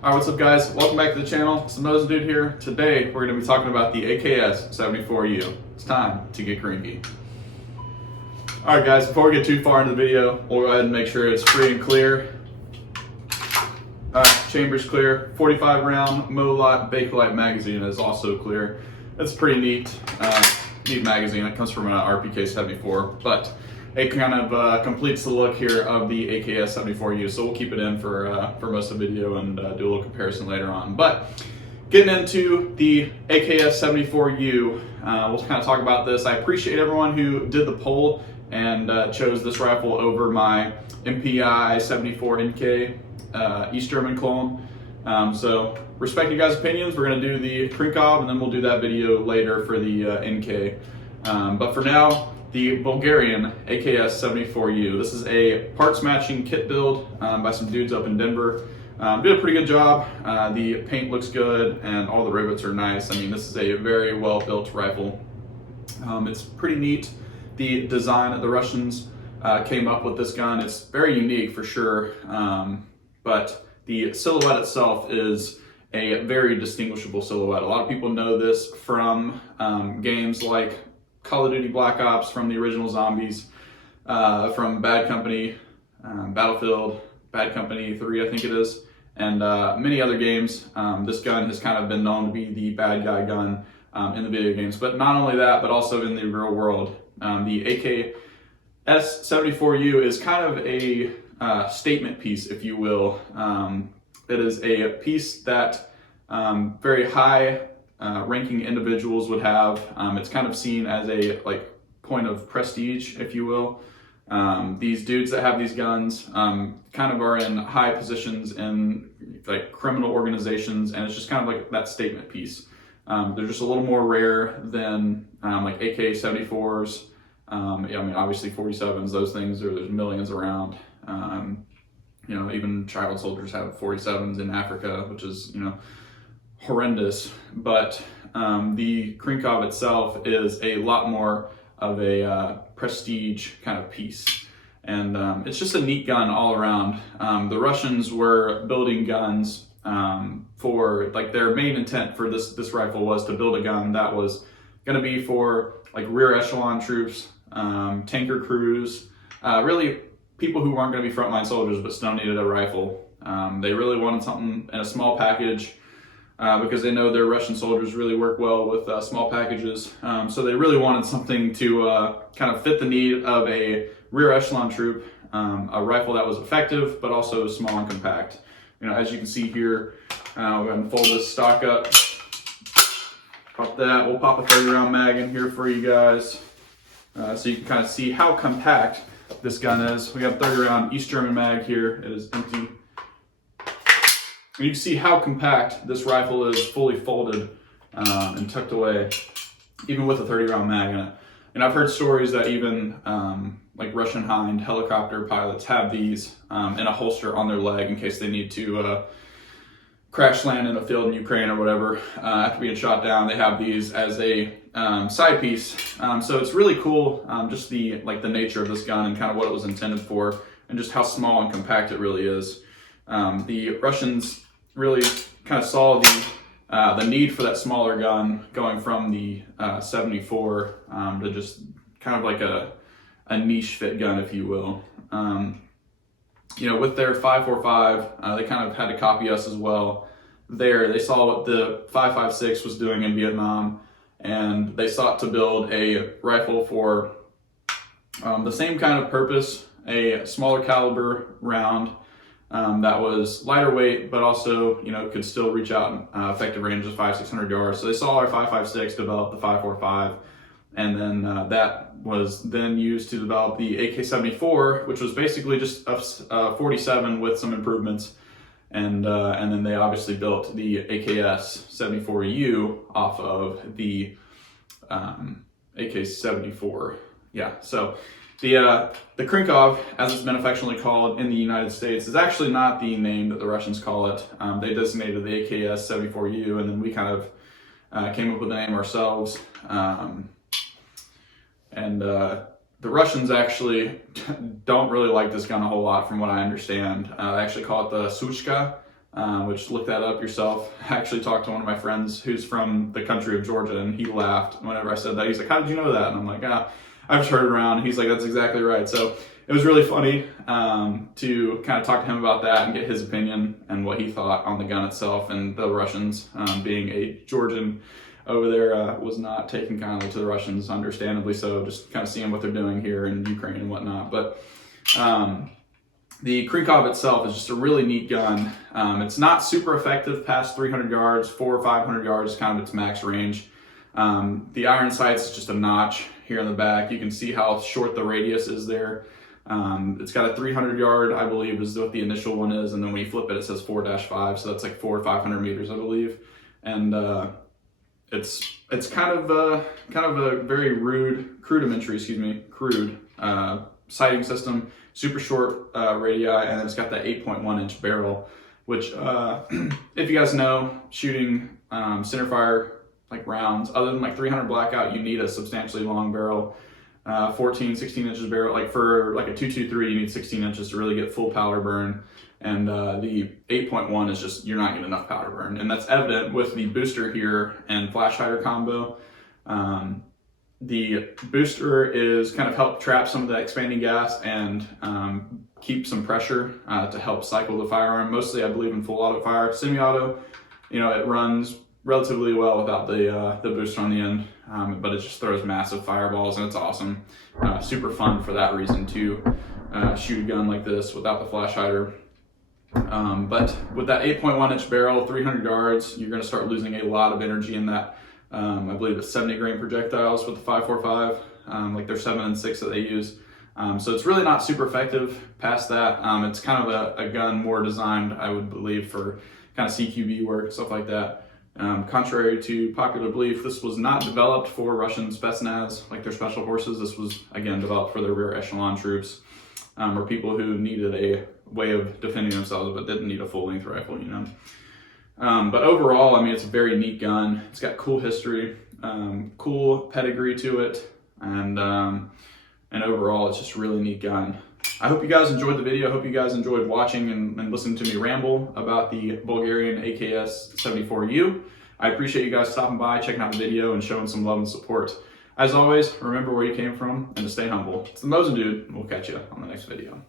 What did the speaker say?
Alright, what's up guys? Welcome back to the channel. It's the Nose Dude here. Today we're going to be talking about the AKS 74U. It's time to get cranky. Alright guys, before we get too far into the video, we'll go ahead and make sure it's free and clear. Alright, chamber's clear. 45 round Molot Bakelite magazine is also clear. It's pretty neat magazine. It comes from an RPK 74, but it kind of completes the look here of the AKS 74U, so we'll keep it in for most of the video and do a little comparison later on. But getting into the AKS 74U, we'll kind of talk about this. I appreciate everyone who did the poll and chose this rifle over my MPI 74 NK East German clone. So respect you guys' opinions. We're going to do the Krinkov and then we'll do that video later for the NK. But for now, the Bulgarian AKS 74U. This is a parts matching kit build by some dudes up in Denver. Did a pretty good job. The paint looks good and all the rivets are nice. I mean, this is a very well built rifle. It's pretty neat. The design that the Russians came up with this gun, it's very unique for sure. But the silhouette itself is a very distinguishable silhouette. A lot of people know this from games like Call of Duty Black Ops, from the original Zombies, from Bad Company, Battlefield, Bad Company 3 I think it is, and many other games. This gun has kind of been known to be the bad guy gun in the video games, but not only that, but also in the real world. The AKS 74U is kind of a statement piece, if you will. It is a piece that very high ranking individuals would have. It's kind of seen as a point of prestige, if you will. These dudes that have these guns kind of are in high positions in criminal organizations, and it's just kind of like that statement piece. They're just a little more rare than AK-74s. I mean, obviously 47s, those things there's millions around. Even child soldiers have 47s in Africa, which is horrendous. But the Krinkov itself is a lot more of a prestige kind of piece, and it's just a neat gun all around. The Russians were building guns for their main intent for this rifle was to build a gun that was going to be for rear echelon troops, tanker crews, really people who weren't going to be frontline soldiers but still needed a rifle. They really wanted something in a small package because they know their Russian soldiers really work well with small packages. So they really wanted something to kind of fit the need of a rear echelon troop, a rifle that was effective but also small and compact. As you can see here, we're going to fold this stock up. Pop that. We'll pop a 30 round mag in here for you guys so you can kind of see how compact this gun is. We got a 30 round East German mag here. It is empty. And you can see how compact this rifle is, fully folded and tucked away, even with a 30 round mag in it. And I've heard stories that even Russian Hind helicopter pilots have these in a holster on their leg in case they need to crash land in a field in Ukraine or whatever after being shot down. They have these as a side piece. So it's really cool, just the nature of this gun and kind of what it was intended for, and just how small and compact it really is. The Russians really kind of saw the need for that smaller gun, going from the 74 to just kind of like a niche fit gun, if you will. With their 545, they kind of had to copy us as well. They saw what the 556 was doing in Vietnam, and they sought to build a rifle for the same kind of purpose, a smaller caliber round that was lighter weight, but also could still reach out effective range of 500-600 yards. So they saw our 556 develop the 545, and then that was then used to develop the AK-74, which was basically just a 47 with some improvements, and then they obviously built the AKS-74U off of the AK-74. Yeah, so the Krinkov, as it's been affectionately called in the United States, is actually not the name that the Russians call it. They designated the AKS-74U, and then we kind of came up with the name ourselves. The Russians actually don't really like this gun a whole lot, from what I understand. They actually call it the Suchka, which look that up yourself. I actually talked to one of my friends who's from the country of Georgia, and he laughed whenever I said that. He's like, how did you know that? And I'm like, I've just heard it around. He's like, that's exactly right. So it was really funny to kind of talk to him about that and get his opinion and what he thought on the gun itself. And the Russians, being a Georgian over there, was not taking kindly to the Russians, understandably so, just kind of seeing what they're doing here in Ukraine and whatnot. But the Krinkov itself is just a really neat gun. It's not super effective past 300 yards, 400 or 500 yards is kind of its max range. The iron sights is just a notch here in the back. You can see how short the radius is there. It's got a 300 yard, I believe, is what the initial one is, and then when you flip it, it says 4-5, so that's like 400 or 500 meters, I believe. And it's kind of a very crude sighting system. Super short radii, and it's got that 8.1 inch barrel, which if you guys know, shooting centerfire like rounds, other than like 300 blackout, you need a substantially long barrel. 16 inches barrel, like for like a 223, you need 16 inches to really get full powder burn. And the 8.1 is just, you're not getting enough powder burn. And that's evident with the booster here and flash hider combo. The booster is kind of help trap some of that expanding gas and keep some pressure to help cycle the firearm. Mostly, I believe, in full auto fire. Semi-auto, it runs relatively well without the booster on the end, but it just throws massive fireballs, and it's awesome. Super fun for that reason to shoot a gun like this without the flash hider. But with that 8.1 inch barrel, 300 yards, you're going to start losing a lot of energy in that. I believe it's 70 grain projectiles with the 5.45, like their 7 and 6 that they use. So it's really not super effective past that. It's kind of a gun more designed, I would believe, for kind of CQB work, stuff like that. Contrary to popular belief, this was not developed for Russian Spetsnaz, like their special forces. This was, again, developed for their rear echelon troops, or people who needed a way of defending themselves but didn't need a full-length rifle, But overall, I mean, it's a very neat gun. It's got cool history, cool pedigree to it, and overall, it's just a really neat gun. I hope you guys enjoyed the video. I hope you guys enjoyed watching and listening to me ramble about the Bulgarian AKS 74U. I appreciate you guys stopping by, checking out the video, and showing some love and support. As always, remember where you came from and to stay humble. It's the Mosin Dude, and we'll catch you on the next video.